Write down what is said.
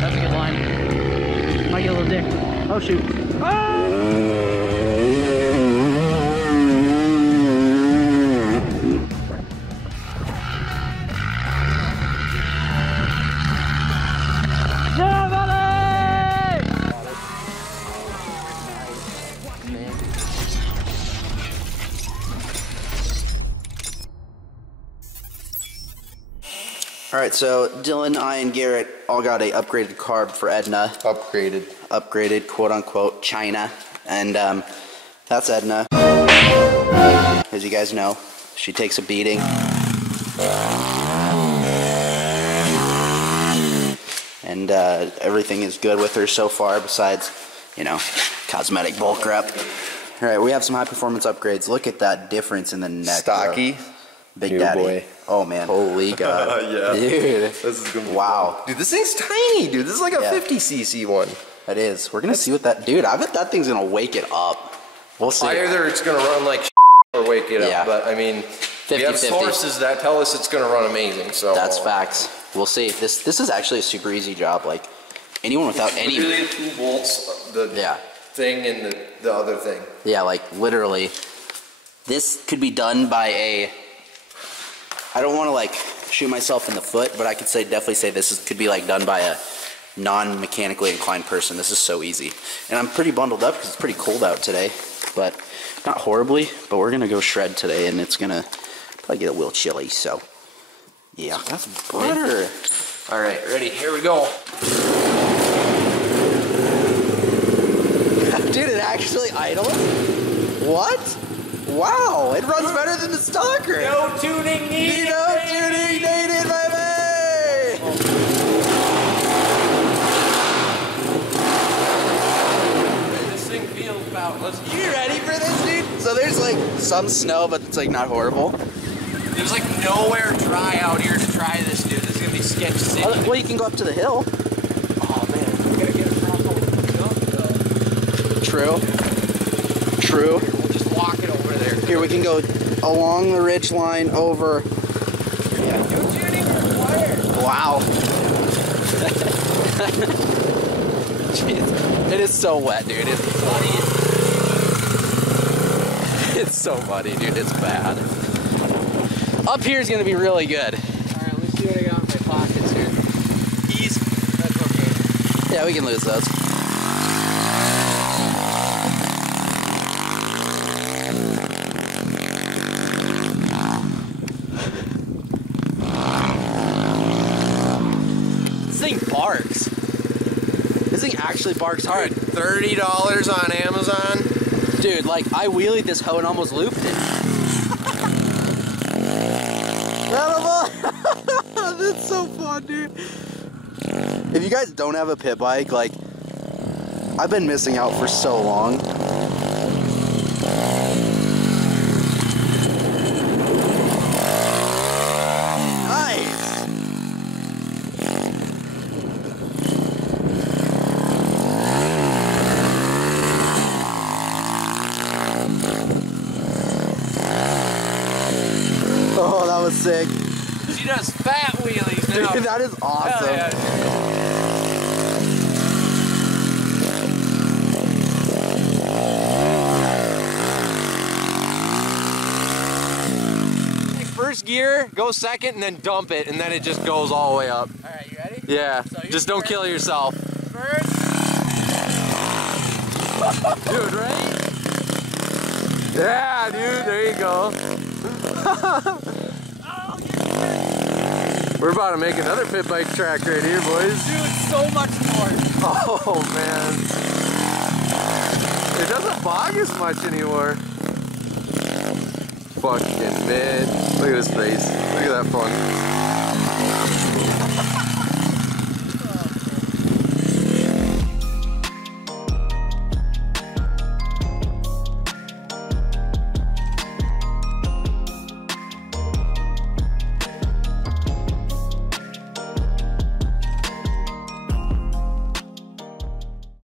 That's a good line. Might get a little dick. Oh shoot. Alright, so Dylan, I, and Garrett all got a upgraded carb for Edna. Upgraded, quote unquote, China. And that's Edna. As you guys know, she takes a beating. And everything is good with her so far besides, you know, cosmetic bulk rep. Alright, we have some high performance upgrades. Look at that difference in the neck. Stocky. Big New Daddy. boy. Oh man, holy God. Yeah. Dude. This is gonna be wow. Fun. Dude, this thing's tiny, dude. This is like a 50cc one. It is. We're gonna see what that, dude, I bet that thing's gonna wake it up. We'll see. Either it's gonna run like or wake it up. But I mean, we have sources that tell us it's gonna run amazing, so. That's facts. We'll see. This is actually a super easy job. Like, anyone without any. Really 2 volts, the thing and the other thing. Yeah, like literally. This could be done by a, I don't want to like shoot myself in the foot, but I could definitely say could be like done by a non-mechanically inclined person. This is so easy. And I'm pretty bundled up because it's pretty cold out today, but not horribly, but we're gonna go shred today and it's gonna probably get a little chilly, so yeah. That's butter. All right, ready, here we go. Dude, it actually idles? What? Wow, it runs better than the Stalker. No tuning needed. No tuning needed, baby. This thing feels about. You ready for this, dude? So there's like some snow, but it's like not horrible. There's like nowhere dry out here to try this, dude. This is gonna be sketch city. Well, you can go up to the hill. Oh man, we gotta get across all the jump though. True. We'll just walk it over there. Here we can go along the ridge line over. Yeah, no tuning required. Wow. Jeez. It is so wet, dude. It's muddy. It's so muddy, dude. It's bad. Up here is gonna be really good. Alright, let's see what I got in my pockets here. Easy. That's okay. Yeah, we can lose those. This thing barks. This thing actually barks hard. $30 on Amazon. Dude, like I wheelied this hoe and almost looped it. That's so fun, dude. If you guys don't have a pit bike, like, I've been missing out for so long. Nice. Oh, that was sick. She does fat wheelies now. Dude, that is awesome. Hell yeah. First gear, go second, and then dump it, and then it just goes all the way up. Alright, you ready? Yeah, So just don't kill yourself. First. Dude, right? Yeah, dude, there you go. We're about to make another pit bike track right here, boys. Dude, so much more. Oh, man. It doesn't bog as much anymore. Fucking man. Look at his face. Look at that fun.